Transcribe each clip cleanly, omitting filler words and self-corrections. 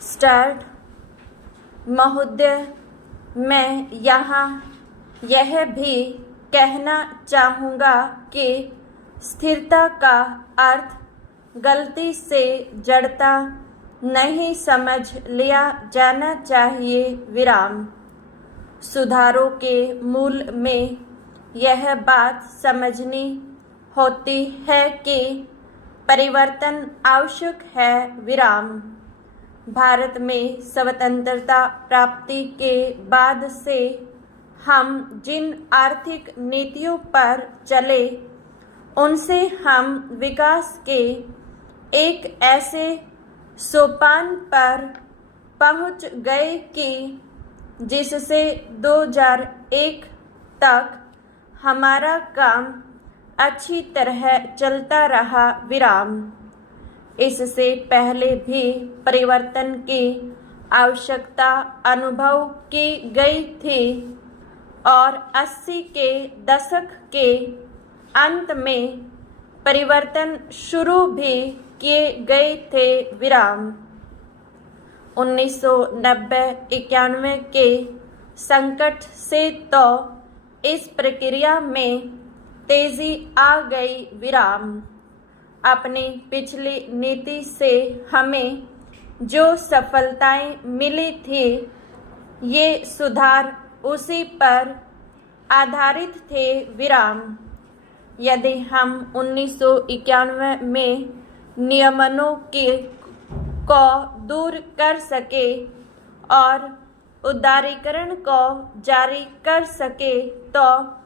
Start. महोदय, मैं यहाँ यह भी कहना चाहूँगा कि स्थिरता का अर्थ गलती से जड़ता नहीं समझ लिया जाना चाहिए। विराम। सुधारों के मूल में यह बात समझनी होती है कि परिवर्तन आवश्यक है। विराम। भारत में स्वतंत्रता प्राप्ति के बाद से हम जिन आर्थिक नीतियों पर चले, उनसे हम विकास के एक ऐसे सोपान पर पहुंच गए कि जिससे 2001 तक हमारा काम अच्छी तरह चलता रहा। विराम। इससे पहले भी परिवर्तन की आवश्यकता अनुभव की गई थी और 80 के दशक के अंत में परिवर्तन शुरू भी किए गए थे। विराम। 1990-91 के संकट से तो इस प्रक्रिया में तेजी आ गई। विराम। अपनी पिछली नीति से हमें जो सफलताएं मिली थी, ये सुधार उसी पर आधारित थे। विराम। यदि हम 1991 में नियमनों को दूर कर सके और उदारीकरण को जारी कर सके, तो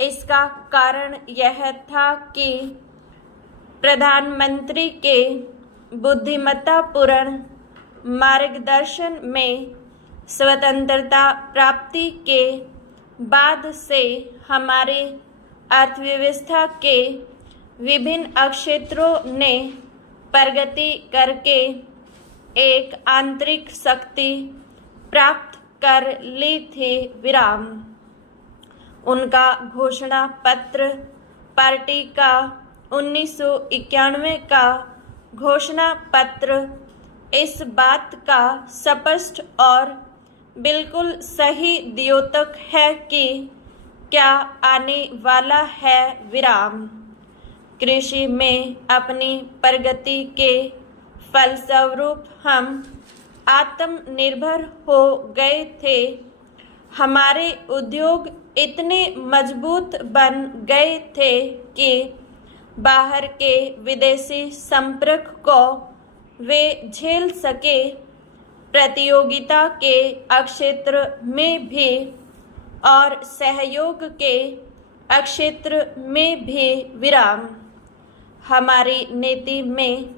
इसका कारण यह था कि प्रधानमंत्री के बुद्धिमत्तापूर्ण मार्गदर्शन में स्वतंत्रता प्राप्ति के बाद से हमारे अर्थव्यवस्था के विभिन्न क्षेत्रों ने प्रगति करके एक आंतरिक शक्ति प्राप्त कर ली थी। विराम। उनका घोषणा पत्र पार्टी का 1991 का घोषणा पत्र इस बात का स्पष्ट और बिल्कुल सही द्योतक है कि क्या आने वाला है। विराम। कृषि में अपनी प्रगति के फलस्वरूप हम आत्मनिर्भर हो गए थे। हमारे उद्योग इतने मजबूत बन गए थे कि बाहर के विदेशी संपर्क को वे झेल सके। प्रतियोगिता के क्षेत्र में भी और सहयोग के क्षेत्र में भी। विराम। हमारी नीति में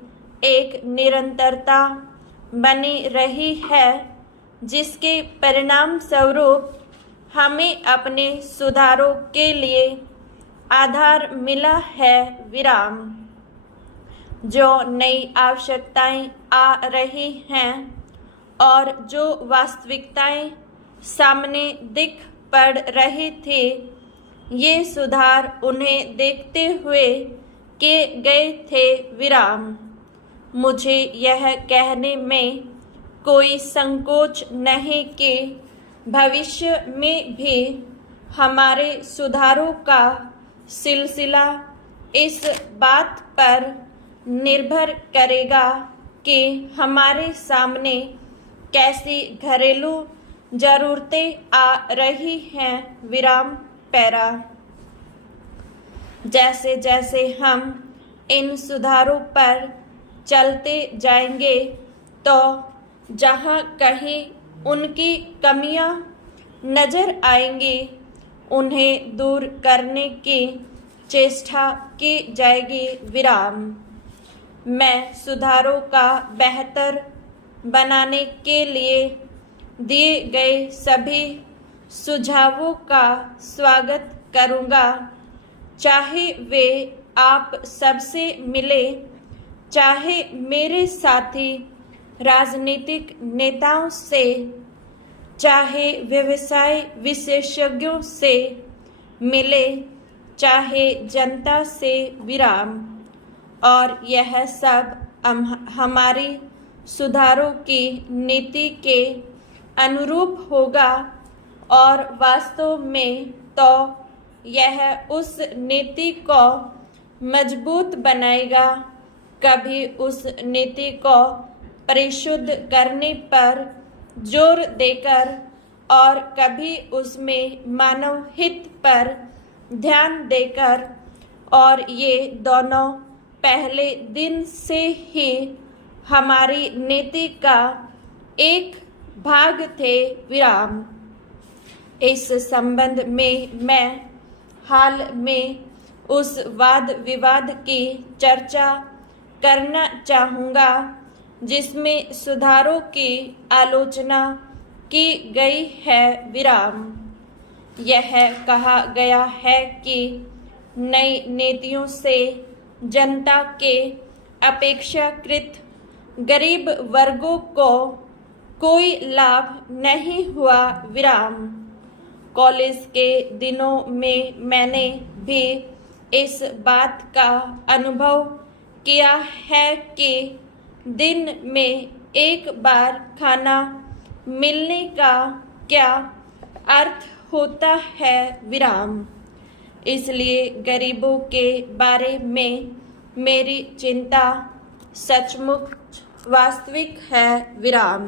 एक निरंतरता बनी रही है, जिसके परिणाम स्वरूप हमें अपने सुधारों के लिए आधार मिला है। विराम। जो नई आवश्यकताएं आ रही हैं और जो वास्तविकताएं सामने दिख पड़ रही थी, ये सुधार उन्हें देखते हुए किए गए थे। विराम। मुझे यह कहने में कोई संकोच नहीं कि भविष्य में भी हमारे सुधारों का सिलसिला इस बात पर निर्भर करेगा कि हमारे सामने कैसी घरेलू जरूरतें आ रही हैं। विराम। पैरा। जैसे जैसे हम इन सुधारों पर चलते जाएंगे, तो जहाँ कहीं उनकी कमियां नजर आएंगी, उन्हें दूर करने की चेष्टा की जाएगी। विराम। मैं सुधारों का बेहतर बनाने के लिए दिए गए सभी सुझावों का स्वागत करूंगा, चाहे वे आप सबसे मिले, चाहे मेरे साथी राजनीतिक नेताओं से, चाहे व्यवसाय विशेषज्ञों से मिले, चाहे जनता से। विराम। और यह सब हमारी सुधारों की नीति के अनुरूप होगा और वास्तव में तो यह उस नीति को मजबूत बनाएगा। कभी उस नीति को परिशुद्ध करने पर जोर देकर और कभी उसमें मानव हित पर ध्यान देकर, और ये दोनों पहले दिन से ही हमारी नीति का एक भाग थे। विराम। इस संबंध में मैं हाल में उस वाद विवाद की चर्चा करना चाहूँगा जिसमें सुधारों की आलोचना की गई है। विराम। यह कहा गया है कि नई नीतियों से जनता के अपेक्षाकृत गरीब वर्गों को कोई लाभ नहीं हुआ। विराम। कॉलेज के दिनों में मैंने भी इस बात का अनुभव किया है कि दिन में एक बार खाना मिलने का क्या अर्थ होता है। विराम। इसलिए गरीबों के बारे में मेरी चिंता सचमुच वास्तविक है। विराम।